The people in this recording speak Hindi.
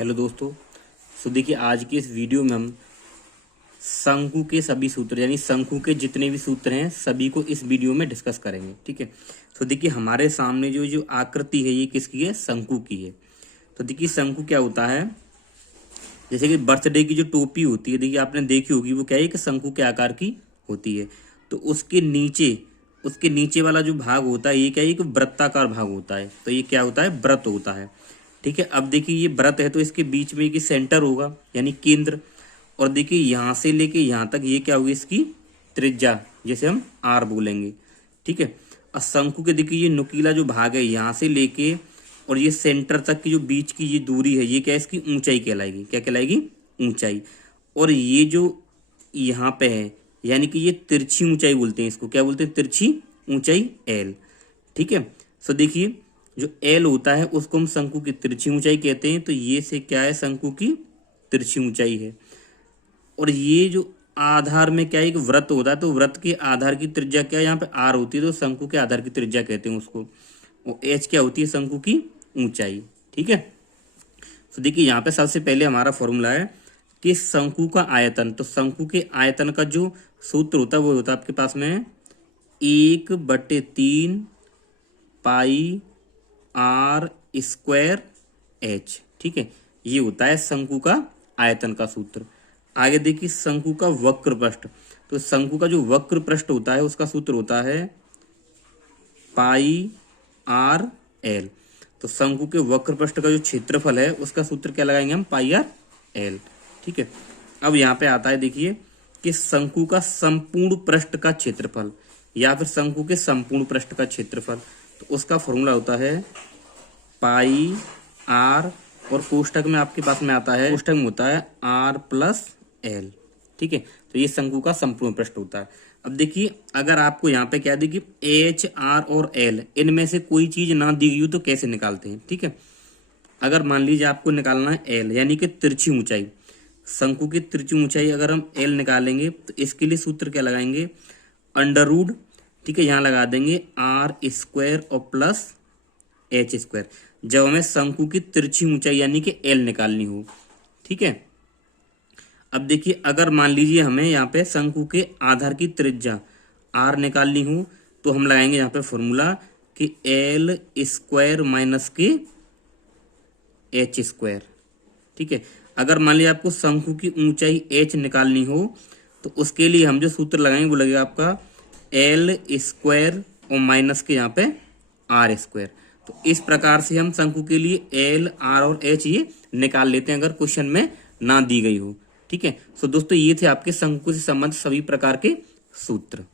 हेलो दोस्तों। देखिए आज की इस वीडियो में हम शंकु के सभी सूत्र यानी शंकु के जितने भी सूत्र हैं सभी को इस वीडियो में डिस्कस करेंगे। ठीक है। देखिए हमारे सामने जो जो आकृति है ये किसकी है? शंकु की है। तो देखिए शंकु क्या होता है, जैसे कि बर्थडे की जो टोपी होती है, देखिए आपने देखी होगी, वो क्या है कि शंकु के आकार की होती है। तो उसके नीचे वाला जो भाग होता है ये क्या है कि वृत्ताकार भाग होता है। तो ये क्या होता है? वृत्त होता है। ठीक है। अब देखिए ये वृत्त है तो इसके बीच में एक सेंटर होगा यानी केंद्र, और देखिए यहाँ से लेके यहाँ तक ये क्या होगी? इसकी त्रिज्या, जैसे हम आर बोलेंगे। ठीक है। और शंकु के देखिए ये नुकीला जो भाग है यहाँ से लेके और ये सेंटर तक की जो बीच की ये दूरी है ये क्या है? इसकी ऊंचाई कहलाएगी। क्या कहलाएगी? ऊंचाई। और ये जो यहाँ पे है यानी कि ये तिरछी ऊंचाई बोलते हैं, इसको क्या बोलते हैं? तिरछी ऊंचाई एल। ठीक है। देखिए जो एल होता है उसको हम शंकु की तिरछी ऊंचाई कहते हैं। तो ये से क्या है? शंकु की तिरछी ऊंचाई है। और ये जो आधार में क्या है? एक वृत्त होता है, तो वृत्त के आधार की त्रिज्या क्या है? यहाँ पे आर होती है, तो शंकु के आधार की त्रिज्या कहते हैं उसको। और एच क्या होती है? शंकु की ऊंचाई। ठीक है। देखिए यहाँ पे सबसे पहले हमारा फॉर्मूला है कि शंकु का आयतन। तो शंकु के आयतन का जो सूत्र होता है वो होता है आपके पास में 1/3 पाई आर स्क्वायर एच। ठीक है। ये होता है शंकु का आयतन का सूत्र। आगे देखिए शंकु का वक्र पृष्ठ। तो शंकु का जो वक्र पृष्ठ होता है उसका सूत्र होता है पाई आर एल। तो शंकु के वक्र पृष्ठ का जो क्षेत्रफल है उसका सूत्र क्या लगाएंगे हम? पाई आर एल। ठीक है। अब यहाँ पे आता है देखिए कि शंकु का संपूर्ण पृष्ठ का क्षेत्रफल या फिर शंकु के संपूर्ण पृष्ठ का क्षेत्रफल। तो उसका फॉर्मूला होता है पाई आर, और कोष्ठक में आपके पास में आता है, कोष्ठक में होता है आर प्लस एल। ठीक है। तो ये शंकु का संपूर्ण पृष्ठ होता है। अब देखिए अगर आपको यहाँ पे क्या देखिए एच आर और एल इनमें से कोई चीज ना दी गई हो तो कैसे निकालते हैं? ठीक है। अगर मान लीजिए आपको निकालना है एल यानी कि तिरछी ऊंचाई, शंकु की तिरछी ऊंचाई अगर हम एल निकालेंगे तो इसके लिए सूत्र क्या लगाएंगे? Under root. ठीक है। यहाँ लगा देंगे आर स्क्वायर और प्लस एच स्क्वायर, जब हमें शंकु की तिरछी ऊंचाई यानी कि एल निकालनी हो। ठीक है। अब देखिए अगर मान लीजिए हमें यहाँ पे शंकु के आधार की त्रिज्या आर निकालनी हो तो हम लगाएंगे यहाँ पे फॉर्मूला कि एल स्क्वायर माइनस के एच स्क्वायर। ठीक है। अगर मान लीजिए आपको शंकु की ऊंचाई एच निकालनी हो तो उसके लिए हम जो सूत्र लगाएंगे वो लगेगा आपका एल स्क्वायर और माइनस के यहाँ पे आर स्क्वायर। तो इस प्रकार से हम शंकु के लिए एल आर और एच ये निकाल लेते हैं अगर क्वेश्चन में ना दी गई हो। ठीक है। दोस्तों ये थे आपके शंकु से संबंधित सभी प्रकार के सूत्र।